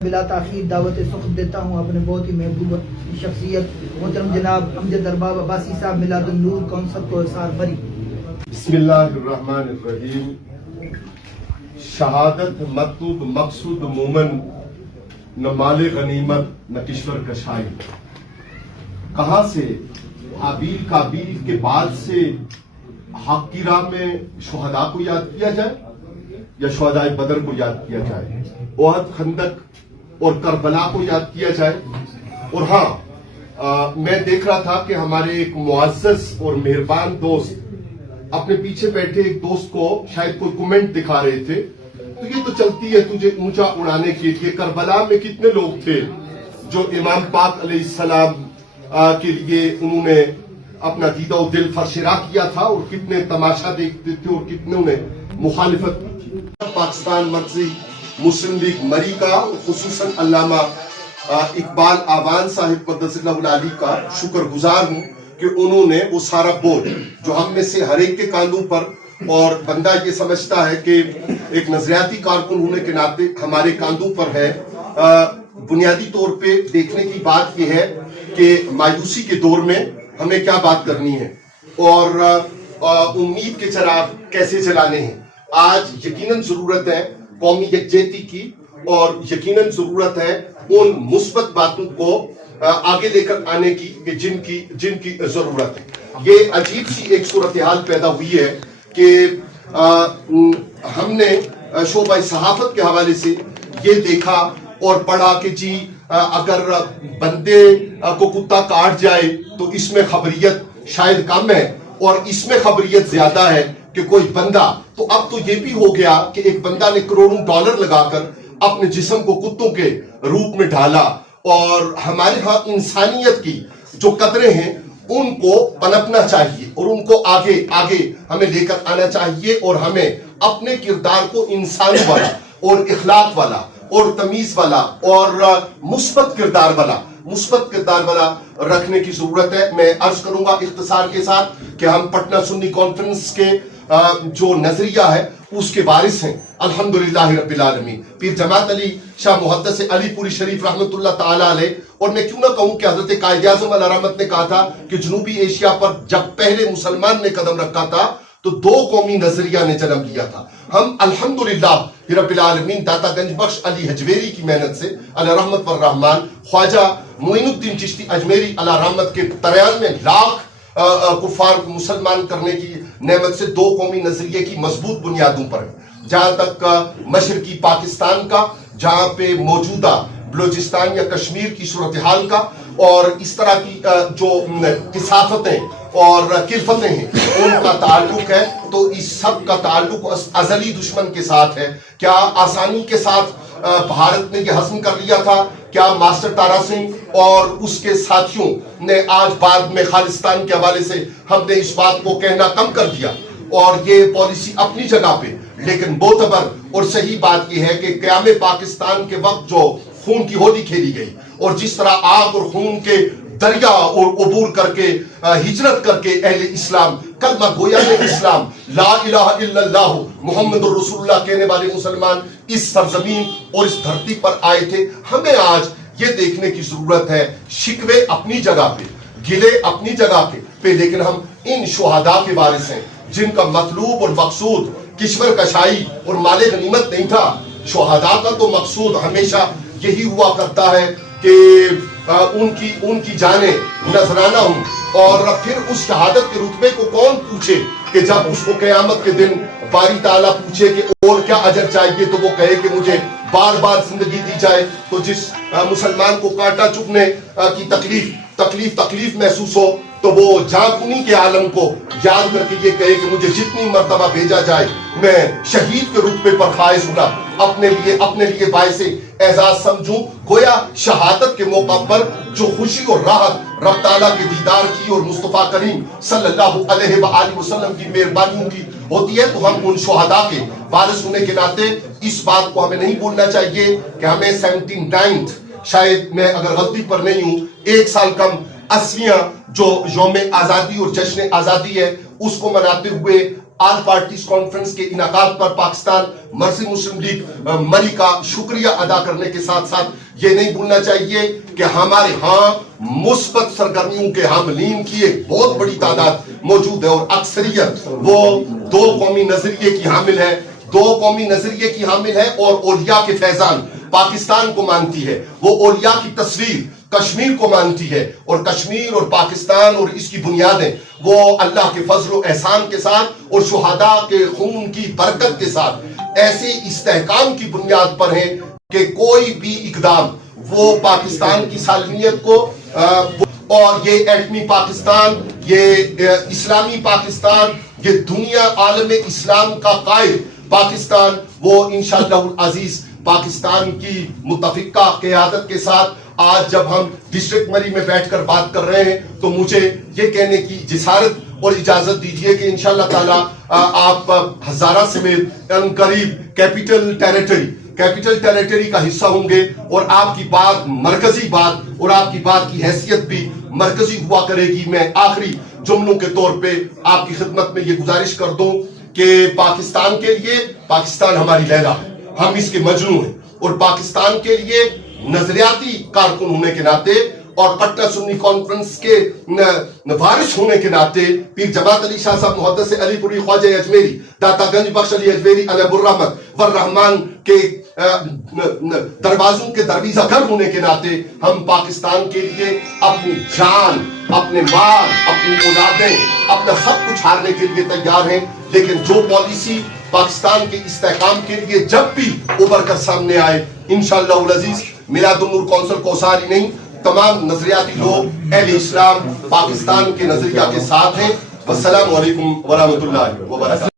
بلا تاخیر دعوت سخت دیتا ہوں اپنے بہت ہی محبوب شخصیت محترم جناب امجد ارباب عباسی صاحب میلاد النور کونسل کو احسار بری۔ بسم اللہ الرحمن الرحیم۔ شہادت مطلوب مقصود مومن، نہ مال غنیمت نہ کشور کشائی۔ کہاں سے حابیل کابیل کے بعد سے حق کی راہ میں شہداء کو یاد کیا جائے یا شہداء بدر کو یاد کیا جائے، احد خندق اور کربلا کو یاد کیا جائے؟ اور ہاں، میں دیکھ رہا تھا کہ ہمارے ایک معزز اور مہربان دوست اپنے پیچھے بیٹھے ایک دوست کو شاید کوئی کمنٹ دکھا رہے تھے، تو یہ تو چلتی ہے تجھے اونچا اڑانے کے لیے۔ کربلا میں کتنے لوگ تھے جو امام پاک علیہ السلام کے لیے انہوں نے اپنا دیدہ و دل فرشراہ کیا تھا، اور کتنے تماشا دیکھتے تھے اور کتنے انہیں مخالفت کی تھی۔ پاکستان مرکزی مسلم لیگ مری کا، خصوصاً علامہ اقبال آوان صاحب قدس اللہ العالی کا شکر گزار ہوں کہ انہوں نے وہ سارا بوجھ جو ہم میں سے ہر ایک کے کاندھوں پر، اور بندہ یہ سمجھتا ہے کہ ایک نظریاتی کارکن ہونے کے ناطے ہمارے کاندھوں پر ہے۔ بنیادی طور پہ دیکھنے کی بات یہ ہے کہ مایوسی کے دور میں ہمیں کیا بات کرنی ہے اور امید کے چراغ کیسے جلانے ہیں۔ آج یقیناً ضرورت ہے قومی یکجہتی کی، اور یقیناً ضرورت ہے ان مثبت باتوں کو آگے لے کر آنے کی کہ جن کی ضرورت ہے۔ یہ عجیب سی ایک صورتحال پیدا ہوئی ہے کہ ہم نے شعبہ صحافت کے حوالے سے یہ دیکھا اور پڑھا کہ جی اگر بندے کو کتا کاٹ جائے تو اس میں خبریت شاید کم ہے، اور اس میں خبریت زیادہ ہے کہ کوئی بندہ، تو اب تو یہ بھی ہو گیا کہ ایک بندہ نے کروڑوں ڈالر لگا کر اپنے جسم کو کتوں کے روپ میں ڈالا، اور ہمارے ہاں انسانیت کی جو قدریں ہیں ان کو پنپنا چاہیے اور ان کو آگے ہمیں لے کر آنا چاہیے، اور ہمیں اپنے کردار کو انسان والا اور اخلاق والا اور تمیز والا اور مثبت کردار والا رکھنے کی ضرورت ہے۔ میں عرض کروں گا اختصار کے ساتھ کہ ہم پٹنہ سنی کانفرنس کے جو نظریہ ہے اس کے وارث ہیں الحمدللہ رب العالمین۔ پیر جماعت علی شاہ محدث علی پوری شریف رحمۃ اللہ تعالی علیہ، اور میں کیوں نہ کہوں کہ حضرت قائد اعظم علیہ رحمت نے کہا تھا کہ جنوبی ایشیا پر جب پہلے مسلمان نے قدم رکھا تھا تو دو قومی نظریہ نے جنم لیا تھا۔ ہم الحمدللہ رب العالمین داتا گنج بخش علی حجویری کی محنت سے علیہ رحمت والرحمان، خواجہ معین الدین چشتی اجمیری علیہ رحمت کے 93 لاکھ کفار کو مسلمان کرنے کی نعمت سے دو قومی نظریے کی مضبوط بنیادوں پر ہے۔ جہاں تک مشرقی پاکستان کا، جہاں پہ موجودہ بلوچستان یا کشمیر کی صورتحال کا، اور اس طرح کی جو کثافتیں اور کلفتیں ہیں ان کا تعلق ہے، تو اس سب کا تعلق ازلی دشمن کے ساتھ ہے۔ کیا آسانی کے ساتھ بھارت نے یہ ہضم کر لیا تھا؟ کیا ماسٹر تارا سنگھ اور اس کے ساتھیوں نے آج بعد میں خالصتان کے حوالے سے ہم نے اس بات کو کہنا کم کر دیا؟ اور یہ پالیسی اپنی جگہ پہ، لیکن معتبر اور صحیح بات یہ ہے کہ قیام پاکستان کے وقت جو خون کی ہولی کھیلی گئی، اور جس طرح آگ اور خون کے دریا اور عبور کر کے ہجرت کر کے اہل اسلام، کلمہ گویا اسلام، لا الہ الا اللہ محمد الرسول اللہ کہنے والے مسلمان اس سرزمین اور اس دھرتی پر آئے تھے، ہمیں آج یہ دیکھنے کی ضرورت ہے، شکوے اپنی جگہ پہ، گلے اپنی جگہ پہ، لیکن ہم ان شہداء کے وارث ہیں جن کا مطلوب اور مقصود کشور کشائی اور مال غنیمت نہیں تھا۔ شہداء کا تو مقصود ہمیشہ یہی ہوا کرتا ہے کہ ان کی جانیں نذرانہ ہوں، اور پھر اس شہادت کے رتبے کو کون پوچھے کہ جب اس کو قیامت کے دن باری تعالیٰ پوچھے کہ اور کیا اجر چاہیے، تو وہ کہے کہ مجھے بار بار زندگی دی جائے۔ تو جس مسلمان کو کانٹا چبھنے کی تکلیف محسوس ہو، تو وہ جاں کے عالم کو یاد کر کے یہ کہے کہ مجھے جتنی مرتبہ بھیجا جائے میں شہید کے رتبے پر فائز ہونا اپنے لیے باعث اعزاز سمجھوں۔ گویا شہادت کے موقع پر جو خوشی اور راحت رب تعالیٰ کے دیدار کی اور مصطفیٰ کریم صلی اللہ علیہ وآلہ وسلم کی مہربانیوں کی ہوتی ہے، تو ہم ان شہداء کے وارث ہونے کے ناطے اس بات کو ہمیں نہیں بھولنا چاہیے کہ ہمیں 79 شاید میں اگر غلطی پر نہیں ہوں 1 سال کم 80واں جو یوم آزادی اور جشن آزادی ہے اس کو مناتے ہوئے آل پارٹیز کانفرنس کے انعقاد پر پاکستان مرسی مسلم لیگ مری کا شکریہ ادا کرنے کے ساتھ ساتھ یہ نہیں بھولنا چاہیے کہ ہمارے ہاں مثبت سرگرمیوں کے حاملین کی ایک بہت بڑی تعداد موجود ہے اور اکثریت وہ دو قومی نظریے کی حامل ہے، دو قومی نظریے کی حامل ہے اور اولیاء کے فیضان پاکستان کو مانتی ہے، وہ اولیاء کی تصویر کشمیر کو مانتی ہے، اور کشمیر اور پاکستان اور اس کی بنیادیں وہ اللہ کے فضل و احسان کے ساتھ اور شہداء کے خون کی برکت کے ساتھ ایسے استحکام کی بنیاد پر ہیں کہ کوئی بھی اقدام وہ پاکستان کی سالمیت کو اور یہ ایٹمی پاکستان، یہ اسلامی پاکستان، یہ دنیا عالم اسلام کا قائد پاکستان، وہ انشاءاللہ العزیز پاکستان کی متفقہ قیادت کے ساتھ آج جب ہم ڈسٹرکٹ مری میں بیٹھ کر بات کر رہے ہیں تو مجھے یہ کہنے کی جسارت اور اجازت دیجیے کہ انشاءاللہ تعالی آپ ہزارہ سمیت ان قریب کیپٹل ٹیریٹری کا حصہ ہوں گے، اور آپ کی بات مرکزی بات اور آپ کی بات کی حیثیت بھی مرکزی ہوا کرے گی۔ میں آخری جملوں کے طور پہ آپ کی خدمت میں یہ گزارش کر دوں کہ پاکستان کے لیے پاکستان ہماری لیلا ہے، ہم اس کے مجنوں ہیں، اور پاکستان کے لیے نظریاتی کارکن ہونے کے ناطے اور پٹنہ سنی کانفرنس کے وارث ہونے کے ناطے پیر جماعت علی شاہ صاحب محدث علی پوری خواجہ اجمیری داتا گنج بخش علی اجمیری علیہ الرحمت والرحمان کے دروازوں کے درویزہ گھر ہونے کے ناطے ہم پاکستان کے لیے اپنی جان، اپنے مال، اپنی اولادیں، اپنا سب کچھ ہارنے کے لیے تیار ہیں، لیکن جو پالیسی پاکستان کے استحکام کے لیے جب بھی ابھر کر سامنے آئے انشاءاللہ العزیز میلاد النور کونسل کوثر ہی نہیں، تمام نظریاتی لوگ اہل اسلام پاکستان کے نظریہ کے ساتھ ہیں۔ والسلام علیکم ورحمۃ اللہ وبرکاتہ۔